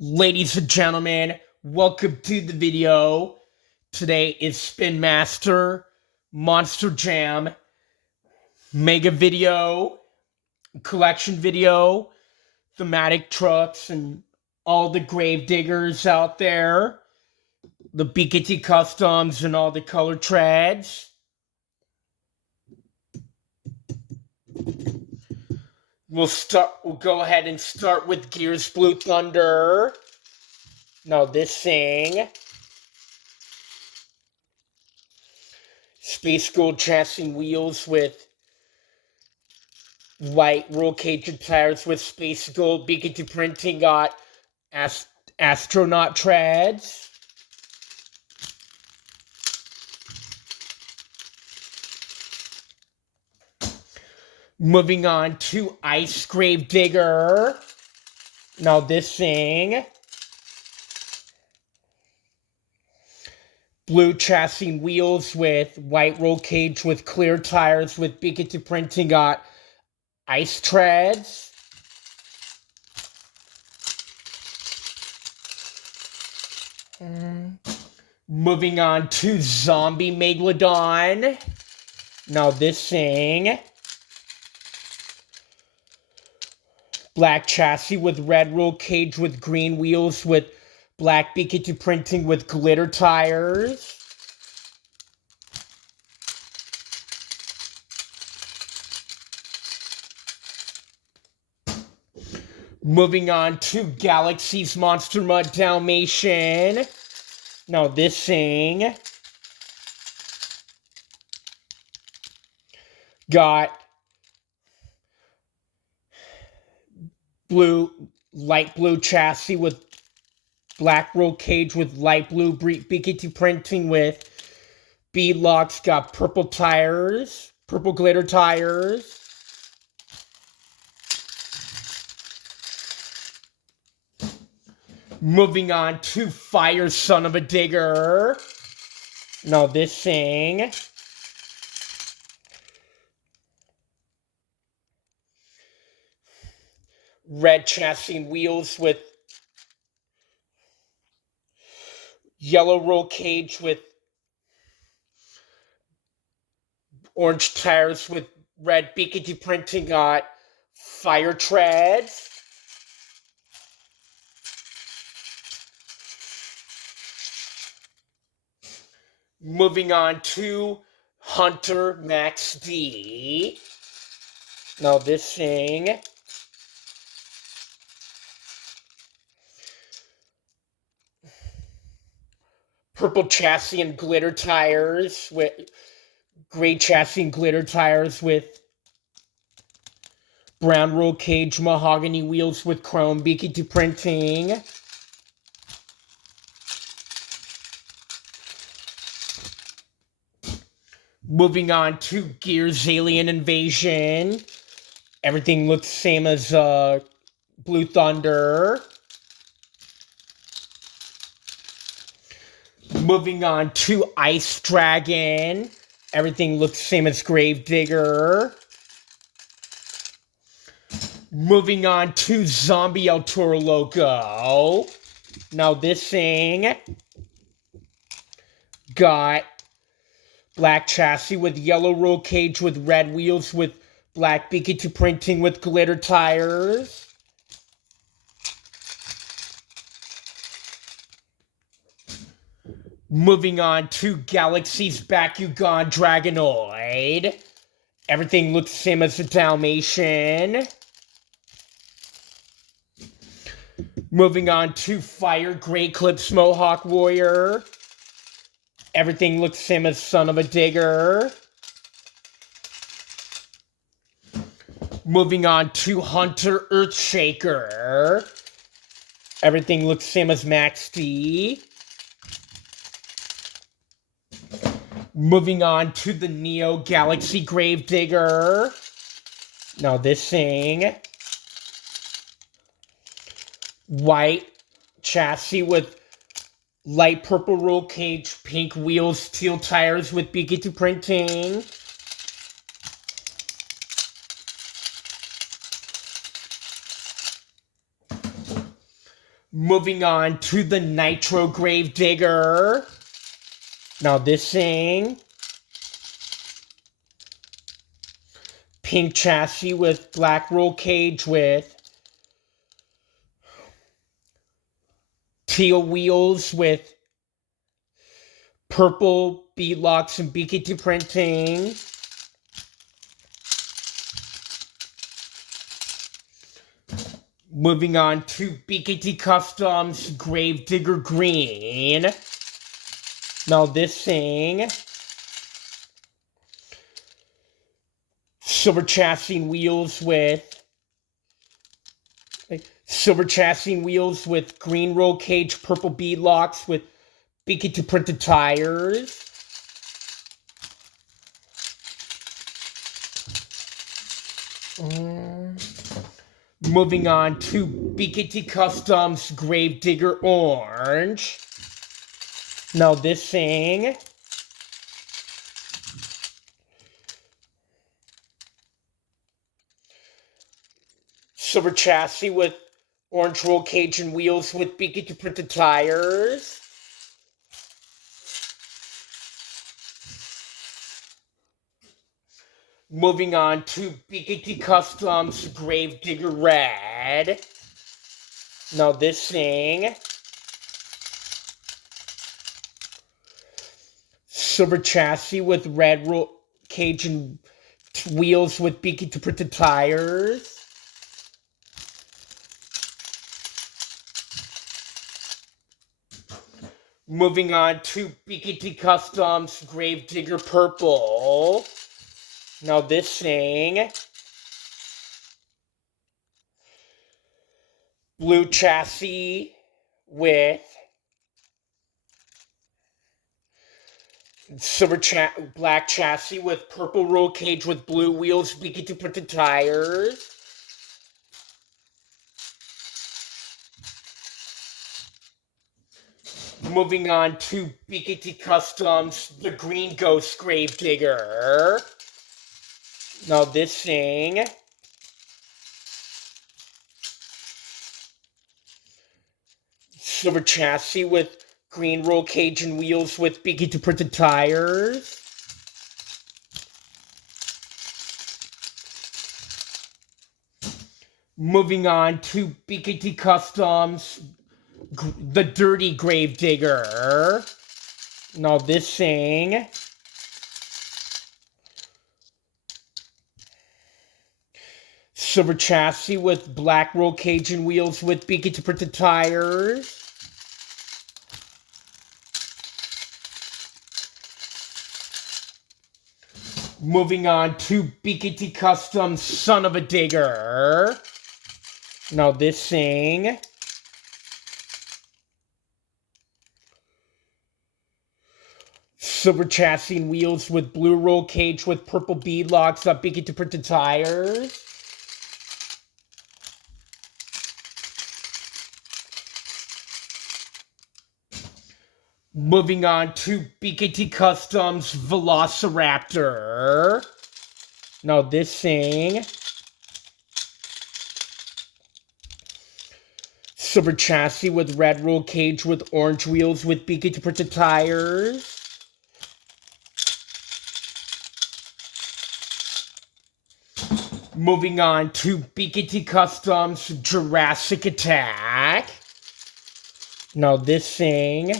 Ladies and gentlemen, welcome to the video. Today is Spin Master, Monster Jam, Mega Video, Collection Video, Thematic Trucks, and all the grave diggers out there, the BKT Customs, and all the color trads. We'll go ahead and start with Gears Blue Thunder. Now this thing. Space Gold chassis wheels with white roll cage tires with Space Gold BKT printing. Got astronaut trads. Moving on to Ice Grave Digger. Now this thing. Blue chassis wheels with white roll cage with clear tires with BKT printing. Got ice treads. Moving on to Zombie Megalodon. Now this thing. Black chassis with red roll cage with green wheels with black BKT printing with glitter tires. Moving on to Galaxy's Monster Mud Dalmatian. Now this thing got light blue chassis with black roll cage with light blue BKT printing with beadlocks. Got purple tires, purple glitter tires. Moving on to Fire Son of a Digger. Now this thing. Red chassis and wheels with yellow roll cage with orange tires with red BKT printing. Got fire treads. Moving on to Hunter Max D. Now this thing. Purple chassis and glitter tires with gray chassis and glitter tires with brown roll cage mahogany wheels with chrome BKT printing. Moving on to Gears Alien Invasion. Everything looks the same as Blue Thunder. Moving on to Ice Dragon. Everything looks the same as Grave Digger. Moving on to Zombie El Toro Loco. Now this thing got black chassis with yellow roll cage with red wheels with black BKT printing with glitter tires. Moving on to Galaxy's Bakugan Dragonoid. Everything looks the same as the Dalmatian. Moving on to Fire Grey Clips Mohawk Warrior. Everything looks the same as Son of a Digger. Moving on to Hunter Earthshaker. Everything looks the same as Max D. Moving on to the Neo Galaxy Grave Digger. Now this thing. White chassis with light purple roll cage, pink wheels, teal tires with BKT printing. Moving on to the Nitro Gravedigger. Now this thing, pink chassis with black roll cage with teal wheels with purple bead locks and BKT printing. Moving on to BKT Customs Gravedigger Green. Now this thing, silver chassis wheels with green roll cage, purple bead locks with BKT printed tires. Moving on to BKT Customs Gravedigger Orange. Now this thing, silver chassis with orange roll cage and wheels with BKT printed tires. Moving on to BKT Customs Gravedigger Red. Now this thing, silver chassis with red roll cage and wheels with BKT printed tires. Moving on to BKT Customs Gravedigger Purple. Now this thing, blue chassis with black chassis with purple roll cage with blue wheels, BKT printed tires. Moving on to BKT Customs, the Green Ghost Gravedigger. Now this thing, silver chassis with green roll cage and wheels with BKT printed tires. Moving on to BKT Customs, the Dirty Gravedigger. Now this thing, silver chassis with black roll cage and wheels with BKT printed tires. Moving on to BKT Customs Son of a Digger. Now this thing, silver chassis and wheels with blue roll cage with purple bead locks up BKT printed tires. Moving on to BKT Customs Velociraptor. Now this thing, silver chassis with red roll cage with orange wheels with BKT printed tires. Moving on to BKT Customs Jurassic Attack. Now this thing,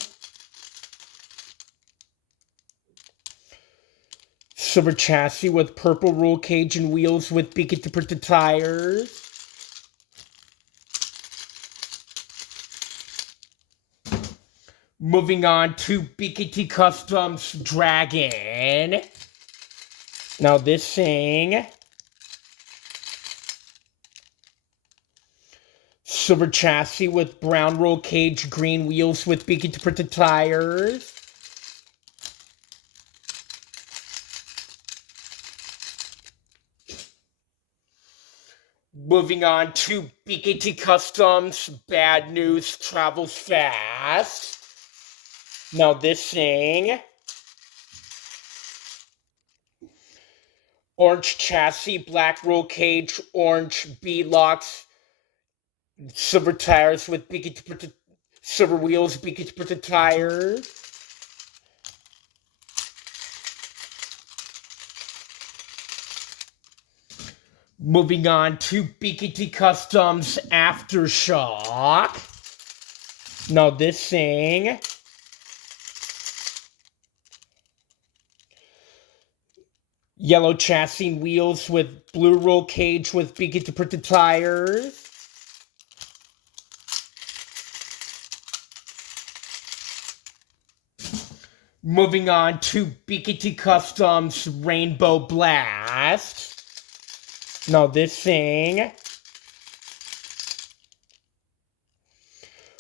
silver chassis with purple roll cage and wheels with BKT printed tires. Moving on to BKT Customs Dragon. Now this thing, silver chassis with brown roll cage, green wheels with BKT printed tires. Moving on to BKT Customs Bad News Travels Fast. Now this thing, orange chassis, black roll cage, orange bead locks, Silver tires with silver wheels, beaky to put the tires. Moving on to BKT Customs Aftershock. Now this thing. Yellow chassis wheels with blue roll cage with BKT printed tires. Moving on to BKT Customs Rainbow Blast. Now this thing.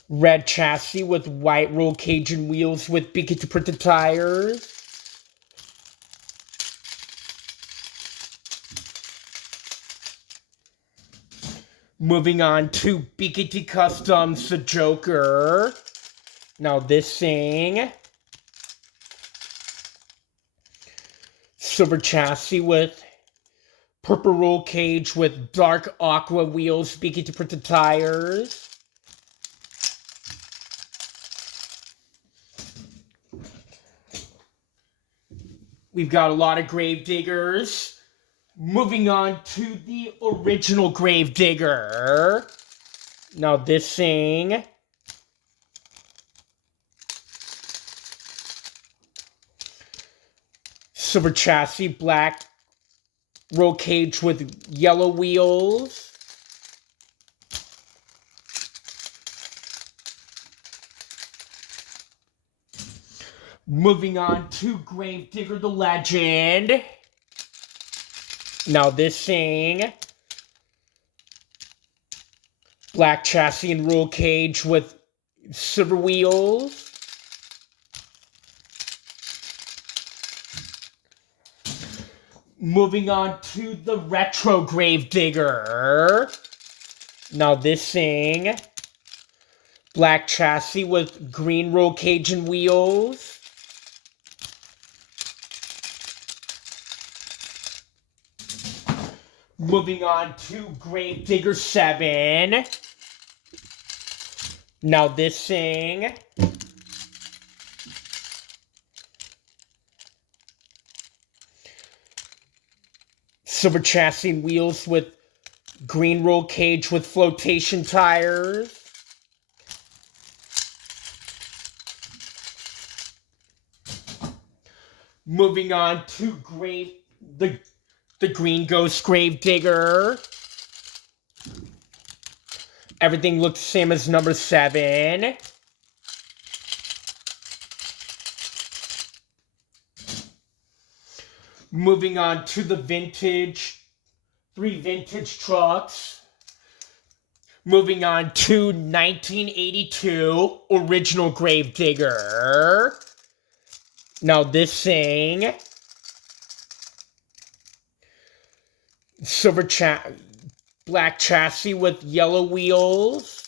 Red chassis with white roll cage and wheels with BKT printed tires. Moving on to BKT Customs The Joker. Now this thing. Silver chassis with purple roll cage with dark aqua wheels, BKT printed tires. We've got a lot of Gravediggers. Moving on to the original Gravedigger. Now this thing. Silver chassis, black roll cage with yellow wheels. Moving on to Gravedigger the Legend. Now this thing. Black chassis and roll cage with silver wheels. Moving on to the Retro Gravedigger. Now this thing. Black chassis with green roll cage and wheels. Moving on to Gravedigger 7. Now this thing. Silver chassis and wheels with green roll cage with flotation tires. Moving on to the Green Ghost Gravedigger. Everything looks the same as number 7. Moving on to the 3 vintage trucks. Moving on to 1982 original Gravedigger. Now this thing. Black chassis with yellow wheels.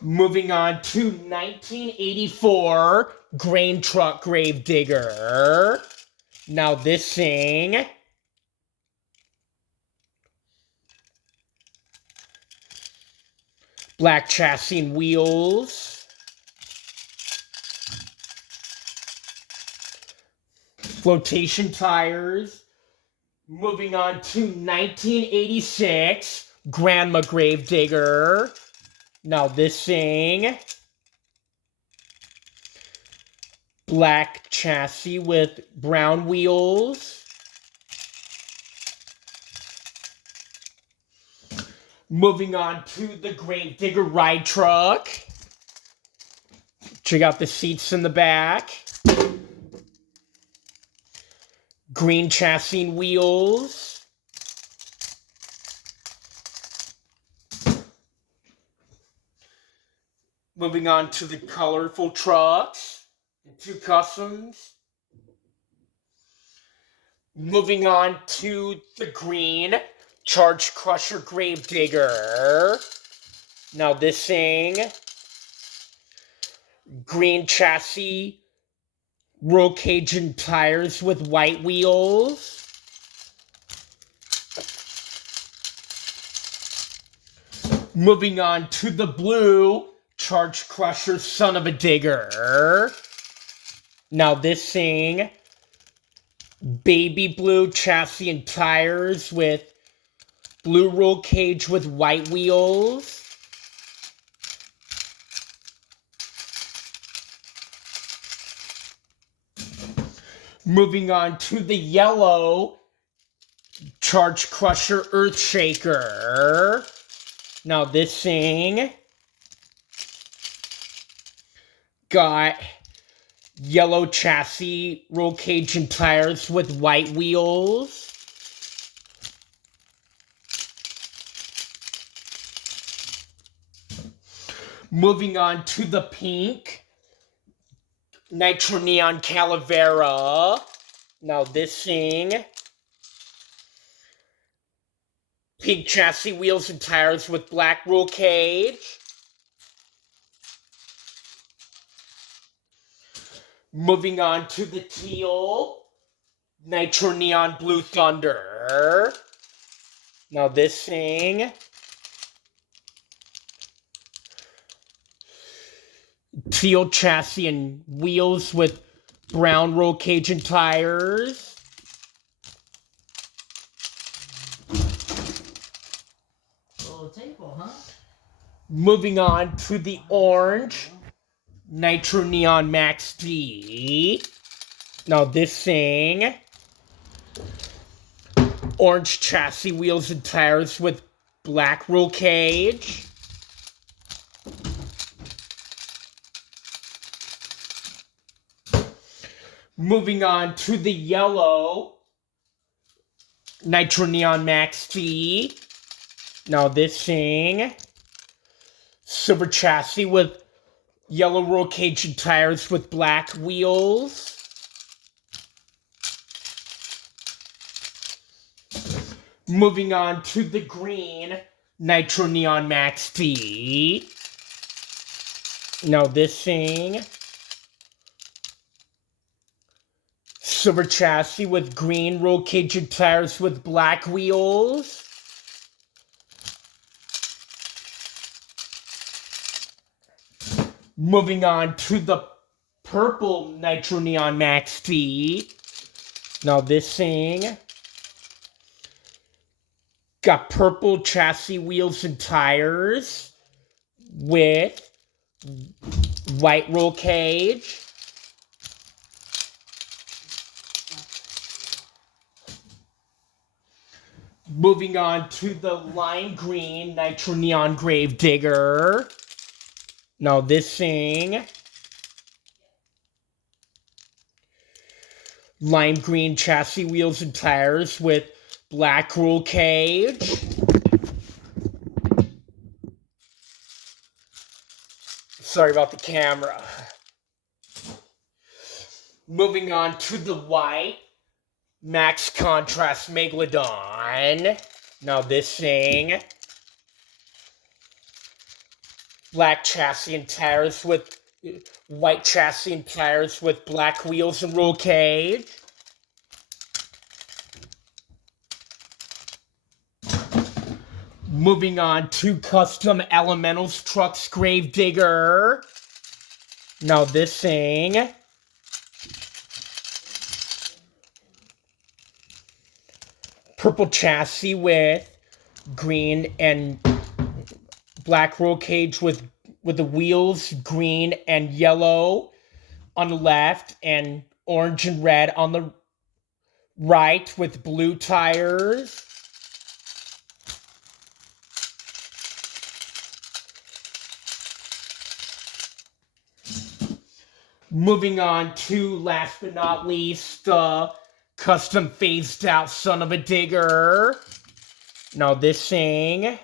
Moving on to 1984 grain truck Gravedigger. Now this thing. Black chassis and wheels. Flotation tires. Moving on to 1986 Grandma Gravedigger. Now this thing. Black chassis with brown wheels. Moving on to the Gravedigger ride truck. Check out the seats in the back. Green chassis and wheels. Moving on to the colorful trucks and 2 customs. Moving on to the green Charge Crusher Gravedigger. Now this thing. Green chassis, roll cage and tires with white wheels. Moving on to the blue Charge Crusher Son of a Digger. Now this thing, baby blue chassis and tires with blue roll cage with white wheels. Moving on to the yellow Charge Crusher Earthshaker. Now this thing got yellow chassis, roll cage, and tires with white wheels. Moving on to the pink Nitro Neon Calavera. Now this thing, pink chassis, wheels, and tires with black roll cage. Moving on to the teal Nitro Neon Blue Thunder. Now this thing, teal chassis and wheels with brown roll cage and tires. Little table, huh? Moving on to the orange Nitro Neon Max D. Now this thing, orange chassis, wheels, and tires with black roll cage. Moving on to the yellow Nitro Neon Max T. Now this thing, silver chassis with yellow roll cage and tires with black wheels. Moving on to the green Nitro Neon Max T. Now this thing, silver chassis with green roll cage and tires with black wheels. Moving on to the purple Nitro Neon Max T. Now this thing got purple chassis, wheels, and tires with white roll cage. Moving on to the lime green Nitro Neon Grave Digger. Now this thing, lime green chassis, wheels, and tires with black roll cage. Sorry about the camera. Moving on to the white Max Contrast Megalodon. Now this thing, black chassis and tires with white chassis and tires with black wheels and roll cage. Moving on to Custom Elementals Trucks Grave Digger. Now this thing, purple chassis with green and black roll cage with the wheels green and yellow on the left and orange and red on the right with blue tires. Moving on to, last but not least, the custom phased out Son of a Digger. Now this thing,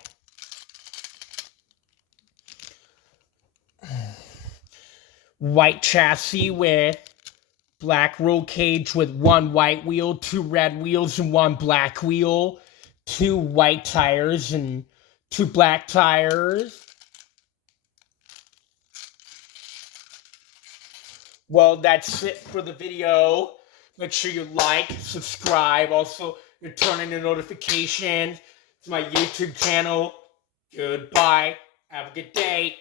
white chassis with black roll cage with one white wheel, two red wheels, and one black wheel, two white tires and two black tires. Well, that's it for the video. Make sure you like, subscribe. Also, you're turning the notifications to my YouTube channel. Goodbye. Have a good day.